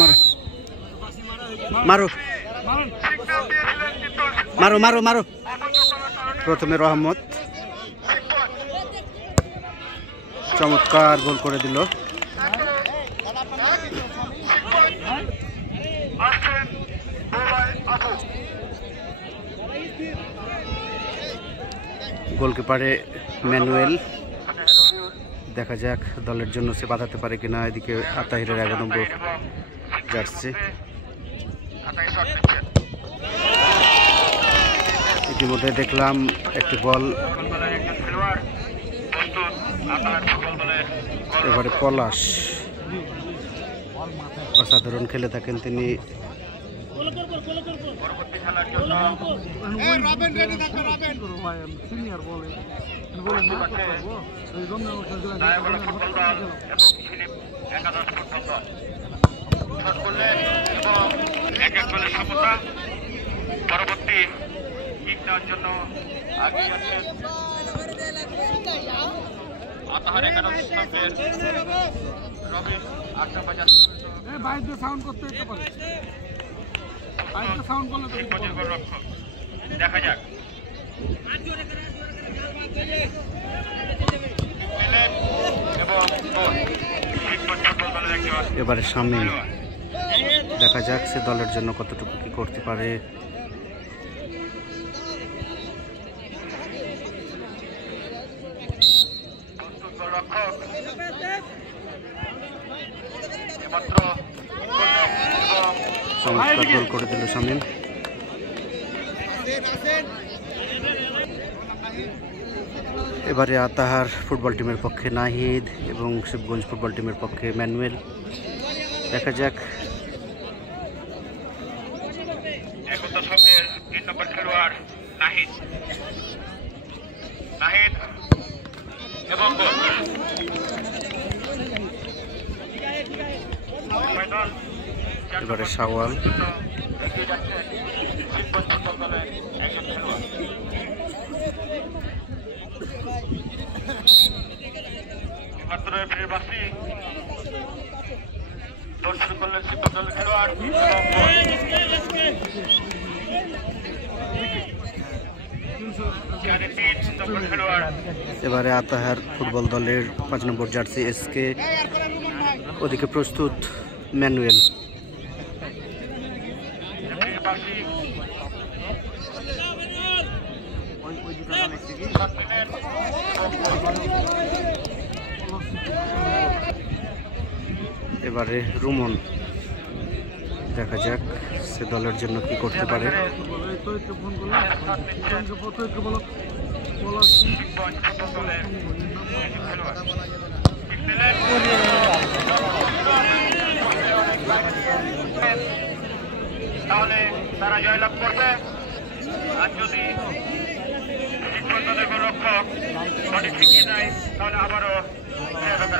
মারো মারো মারো মারো মারো মারো। প্রথমে রহমত চমৎকার গোল করে দিল। গোলকিপারে ম্যানুয়েল, দেখা যাক দলের জন্য সে বাঁধাতে পারে কিনা। এদিকে আতাহিরের 11 নম্বর জার্সি। ইতিমধ্যে দেখলাম একটি বল, এবারে পলাশ অসাধারণ খেলে থাকেন তিনি। পরবর্তী কিক নেওয়ার জন্য আগিয়ে আছেন আতাহার 11 স্তম্ভের রবিন 8 নম্বর জার্সি। দেখা যাক এবারে সামনে দেখা যাক সে দলের জন্য কতটুকু কি করতে পারে। চমৎকার গোল করে দিল শামীম। এবারে আতাহার ফুটবল টিমের পক্ষে নাহিদ এবং শিবগঞ্জ ফুটবল টিমের পক্ষে ম্যানুয়েল। দেখা যাক। এবারে শাওয়াল, এবারে আতাহার ফুটবল দলের 5 নম্বর জার্সি এসকে। ওদিকে প্রস্তুত ম্যানুয়েল। এবারে রুমন, দেখা যাক সে দলের জন্য কি করতে পারে। তাহলে তারা জয়লাভ করবে। আর যদি দলের গোলরক্ষক সঠিক শিখিয়ে দেয় তাহলে আবারও হবে।